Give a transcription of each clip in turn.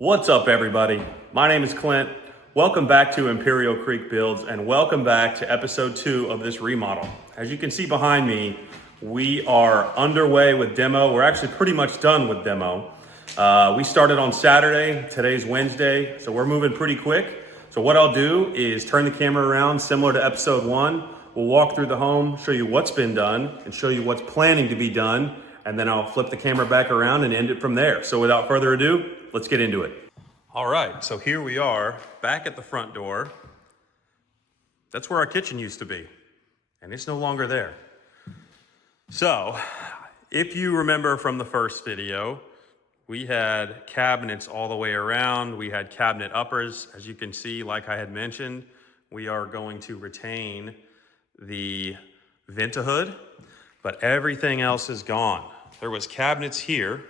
What's up, everybody? My name is Clint. Welcome back to Imperial Creek Builds, and welcome back to episode 2 of this remodel. As you can see behind me, we are underway with demo. We're actually pretty much done with demo. We started on Saturday. Today's Wednesday, so we're moving pretty quick. So what I'll do is turn the camera around similar to episode 1. We'll walk through the home, show you what's been done, and show you what's planning to be done. And then I'll flip the camera back around and end it from there. So without further ado, let's get into it. All right, so here we are back at the front door. That's where our kitchen used to be, and it's no longer there. So if you remember from the first video, we had cabinets all the way around. We had cabinet uppers. As you can see, like I had mentioned, we are going to retain the Vent-A-Hood, but everything else is gone. There was cabinets here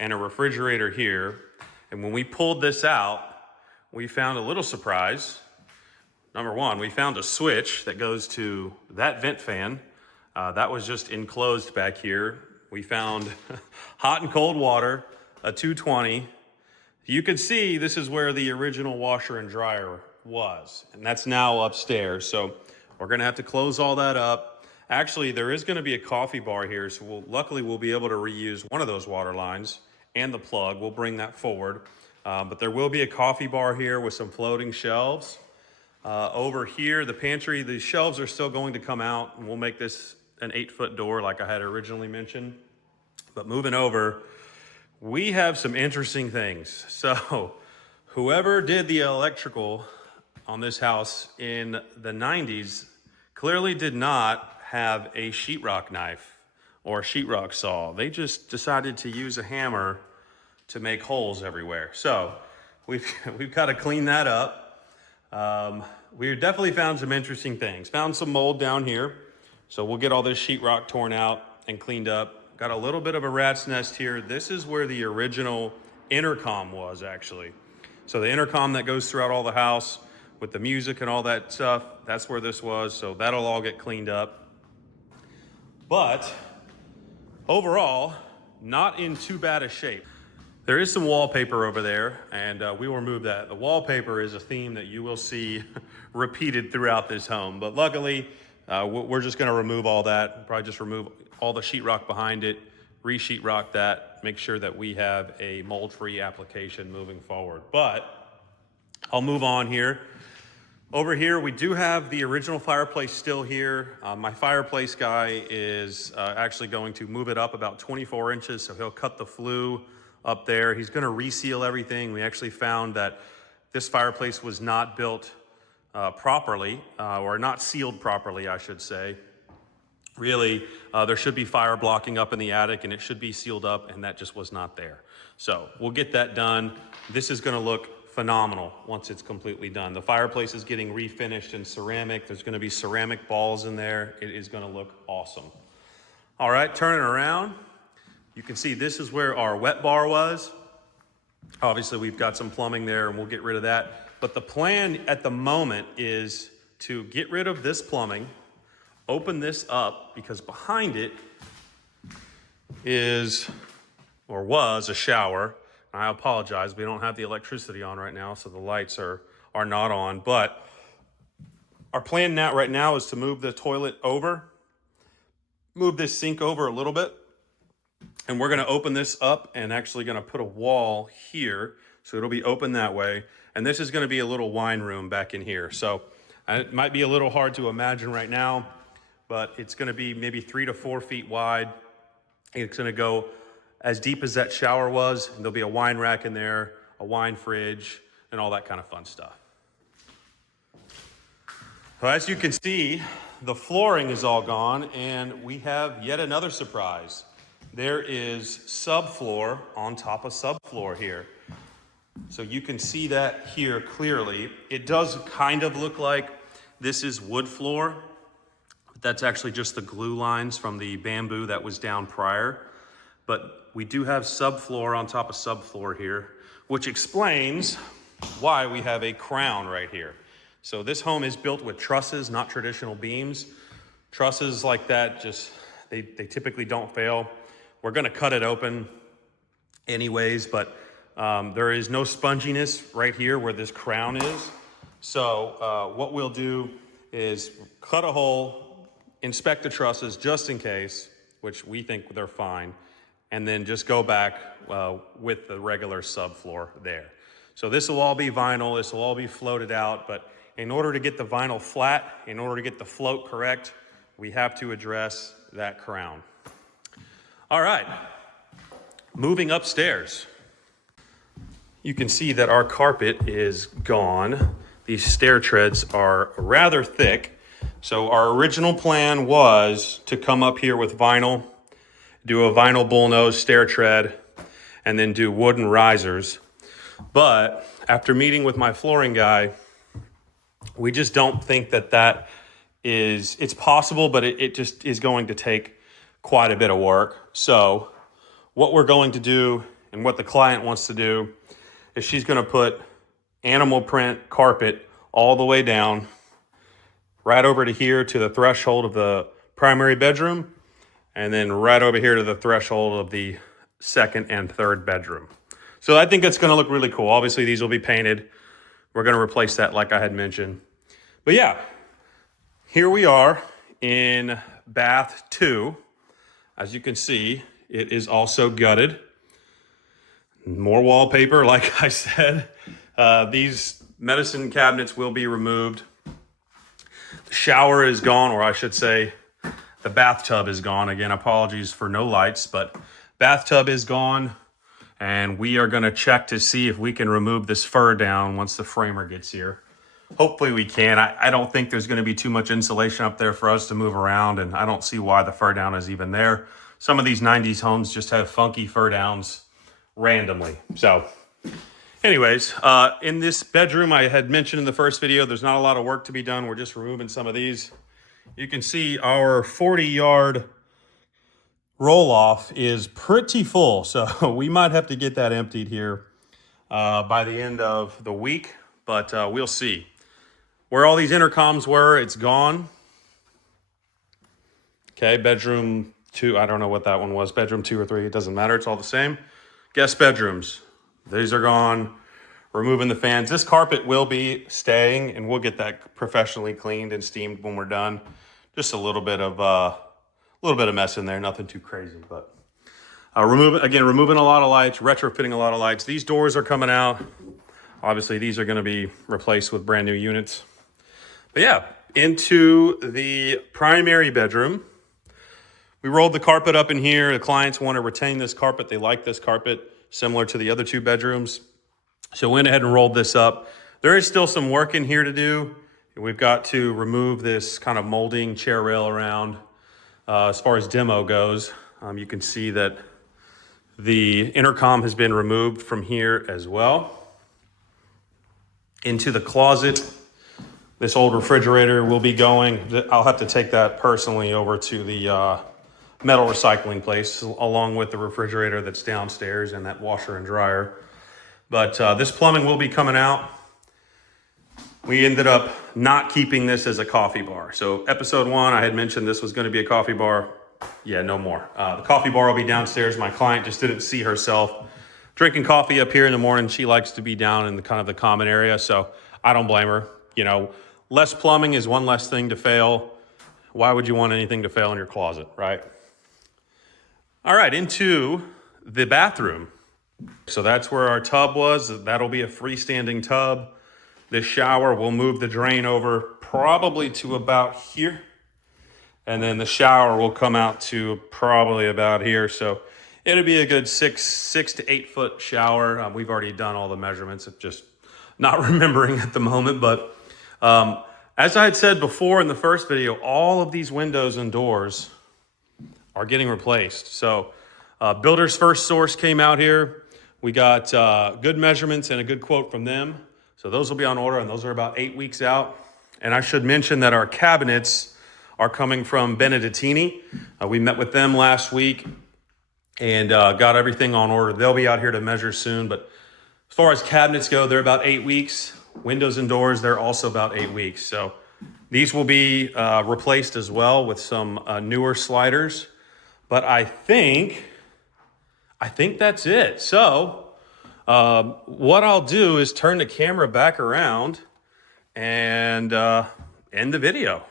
and a refrigerator here. And when we pulled this out, we found a little surprise. Number one, we found a switch that goes to that vent fan. That was just enclosed back here. We found hot and cold water, a 220. You can see this is where the original washer and dryer was, and that's now upstairs. So we're gonna have to close all that up. Actually, there is gonna be a coffee bar here, so luckily we'll be able to reuse one of those water lines and the plug. We'll bring that forward. But there will be a coffee bar here with some floating shelves. Over here, the pantry, the shelves are still going to come out, and we'll make this an 8-foot door like I had originally mentioned. But moving over, we have some interesting things. So whoever did the electrical on this house in the 90s clearly did not have a sheetrock knife or a sheetrock saw. They just decided to use a hammer to make holes everywhere. So we've got to clean that up. We definitely found some interesting things. Found some mold down here. So we'll get all this sheetrock torn out and cleaned up. Got a little bit of a rat's nest here. This is where the original intercom was, actually. So the intercom that goes throughout all the house with the music and all that stuff, that's where this was. So that'll all get cleaned up. But overall, not in too bad a shape. There is some wallpaper over there, and we will remove that. The wallpaper is a theme that you will see repeated throughout this home. But luckily, we're just gonna remove all that. Probably just remove all the sheetrock behind it, re-sheetrock that, make sure that we have a mold-free application moving forward. But I'll move on here. Over here, we do have the original fireplace still here. My fireplace guy is actually going to move it up about 24 inches, so he'll cut the flue up there. He's gonna reseal everything. We actually found that this fireplace was not built properly, or not sealed properly, I should say. Really, there should be fire blocking up in the attic, and it should be sealed up, and that just was not there. So we'll get that done. This is gonna look phenomenal once it's completely done. The fireplace is getting refinished in ceramic. There's gonna be ceramic balls in there. It is gonna look awesome. All right, turning around. You can see this is where our wet bar was. Obviously, we've got some plumbing there, and we'll get rid of that. But the plan at the moment is to get rid of this plumbing, open this up, because behind it is, or was, a shower. I apologize, we don't have the electricity on right now, so the lights are not on. But our plan now, right now, is to move the toilet over, move this sink over a little bit, and we're gonna open this up and actually gonna put a wall here, so it'll be open that way. And this is gonna be a little wine room back in here. So it might be a little hard to imagine right now, but it's gonna be maybe 3 to 4 feet wide. It's gonna go as deep as that shower was, and there'll be a wine rack in there, a wine fridge, and all that kind of fun stuff. So as you can see, the flooring is all gone, and we have yet another surprise. There is subfloor on top of subfloor here. So you can see that here clearly. It does kind of look like this is wood floor. That's actually just the glue lines from the bamboo that was down prior. But we do have subfloor on top of subfloor here, which explains why we have a crown right here. So this home is built with trusses, not traditional beams. Trusses like that, they typically don't fail. We're gonna cut it open anyways, but there is no sponginess right here where this crown is. So what we'll do is cut a hole, inspect the trusses just in case, which we think they're fine, and then just go back with the regular subfloor there. So this will all be vinyl, this will all be floated out, but in order to get the vinyl flat, in order to get the float correct, we have to address that crown. All right, moving upstairs. You can see that our carpet is gone. These stair treads are rather thick. So our original plan was to come up here with vinyl, do a vinyl bullnose stair tread, and then do wooden risers. But after meeting with my flooring guy, we just don't think that it's possible, but it just is going to take quite a bit of work. So what we're going to do and what the client wants to do is she's going to put animal print carpet all the way down right over to here to the threshold of the primary bedroom, and then right over here to the threshold of the second and third bedroom. So I think it's going to look really cool. Obviously these will be painted. We're going to replace that like I had mentioned. But yeah, here we are in bath 2. As you can see, it is also gutted. More wallpaper, like I said. These medicine cabinets will be removed. The shower is gone, or I should say the bathtub is gone. Again, apologies for no lights, but bathtub is gone. And we are going to check to see if we can remove this fur down once the framer gets here. Hopefully we can. I don't think there's going to be too much insulation up there for us to move around, and I don't see why the fur down is even there. Some of these 90s homes just have funky fur downs randomly. So anyways, in this bedroom, I had mentioned in the first video, there's not a lot of work to be done. We're just removing some of these. You can see our 40-yard roll-off is pretty full, so we might have to get that emptied here by the end of the week, but we'll see. Where all these intercoms were, it's gone. Okay, bedroom 2, I don't know what that one was, bedroom 2 or 3, it doesn't matter, it's all the same. Guest bedrooms, these are gone. Removing the fans. This carpet will be staying, and we'll get that professionally cleaned and steamed when we're done. Just a little bit of mess in there, nothing too crazy, but removing a lot of lights, retrofitting a lot of lights. These doors are coming out. Obviously, these are going to be replaced with brand new units. But yeah, into the primary bedroom. We rolled the carpet up in here. The clients want to retain this carpet. They like this carpet, similar to the other 2 bedrooms. So went ahead and rolled this up. There is still some work in here to do. We've got to remove this kind of molding chair rail around. As far as demo goes, you can see that the intercom has been removed from here as well. Into the closet, this old refrigerator will be going. I'll have to take that personally over to the metal recycling place, along with the refrigerator that's downstairs and that washer and dryer. But this plumbing will be coming out. We ended up not keeping this as a coffee bar. So episode 1, I had mentioned this was going to be a coffee bar. Yeah, no more. The coffee bar will be downstairs. My client just didn't see herself drinking coffee up here in the morning. She likes to be down in the kind of the common area. So I don't blame her. You know, less plumbing is one less thing to fail. Why would you want anything to fail in your closet, right? All right, into the bathroom. So that's where our tub was. That'll be a freestanding tub. This shower, we'll move the drain over probably to about here. And then the shower will come out to probably about here. So it'll be a good 6 to 8 foot shower. We've already done all the measurements. I'm just not remembering at the moment. But as I had said before in the first video, all of these windows and doors are getting replaced. So Builder's First Source came out here. We got good measurements and a good quote from them. So those will be on order, and those are about 8 weeks out. And I should mention that our cabinets are coming from Benedettini. We met with them last week and got everything on order. They'll be out here to measure soon. But as far as cabinets go, they're about 8 weeks. Windows and doors, they're also about 8 weeks. So these will be replaced as well with some newer sliders. But I think that's it. So What I'll do is turn the camera back around and end the video.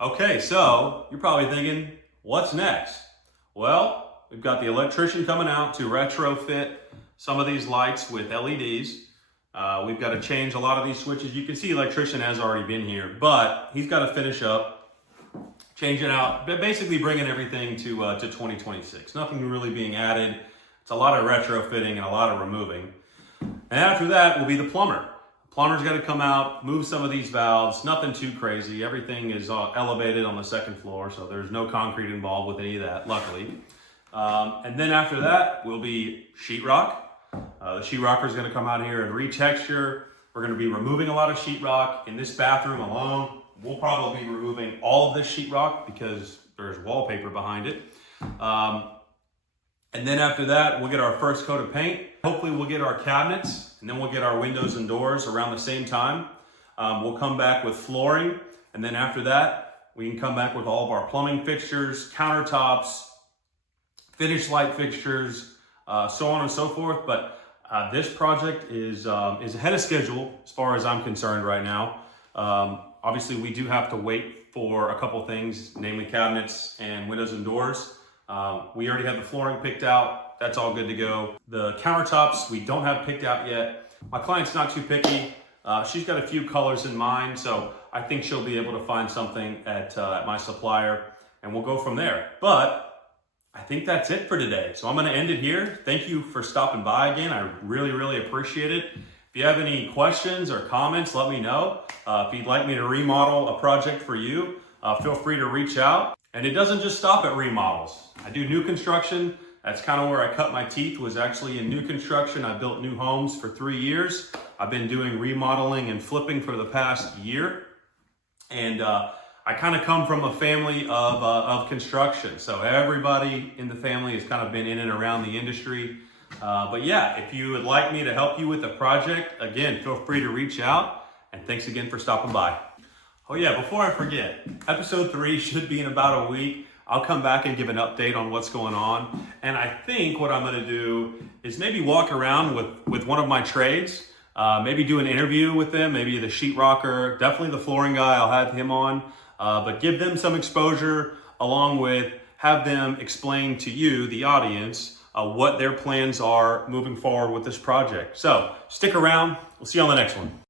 Okay, so you're probably thinking, what's next? Well, we've got the electrician coming out to retrofit some of these lights with LEDs. We've got to change a lot of these switches. You can see electrician has already been here, but he's got to finish up, change it out, but basically bringing everything to 2026. Nothing really being added. It's a lot of retrofitting and a lot of removing. And after that will be the plumber. Plumber's got to come out, move some of these valves, nothing too crazy. Everything is elevated on the second floor, so there's no concrete involved with any of that, luckily. And then after that will be sheetrock. The sheetrocker is going to come out here and retexture. We're going to be removing a lot of sheetrock. In this bathroom alone, we'll probably be removing all of this sheetrock because there's wallpaper behind it. And then after that, we'll get our first coat of paint. Hopefully we'll get our cabinets, and then we'll get our windows and doors around the same time. We'll come back with flooring, and then after that, we can come back with all of our plumbing fixtures, countertops, finished light fixtures, so on and so forth. But this project is ahead of schedule as far as I'm concerned right now. Obviously, we do have to wait for a couple things, namely cabinets and windows and doors. We already have the flooring picked out. That's all good to go. The countertops we don't have picked out yet. My client's not too picky. She's got a few colors in mind, so I think she'll be able to find something at my supplier, and we'll go from there. But I think that's it for today. So I'm going to end it here. Thank you for stopping by again. I really, really appreciate it. If you have any questions or comments, let me know. If you'd like me to remodel a project for you, feel free to reach out. And it doesn't just stop at remodels. I do new construction. That's kind of where I cut my teeth, was actually in new construction. I built new homes for 3 years. I've been doing remodeling and flipping for the past year. And I kind of come from a family of construction. So everybody in the family has kind of been in and around the industry. But yeah, if you would like me to help you with a project, again, feel free to reach out. And thanks again for stopping by. Oh yeah, before I forget, episode 3 should be in about a week. I'll come back and give an update on what's going on. And I think what I'm gonna do is maybe walk around with one of my trades, maybe do an interview with them, maybe the sheetrocker, definitely the flooring guy, I'll have him on, but give them some exposure along with have them explain to you, the audience, what their plans are moving forward with this project. So stick around, we'll see you on the next one.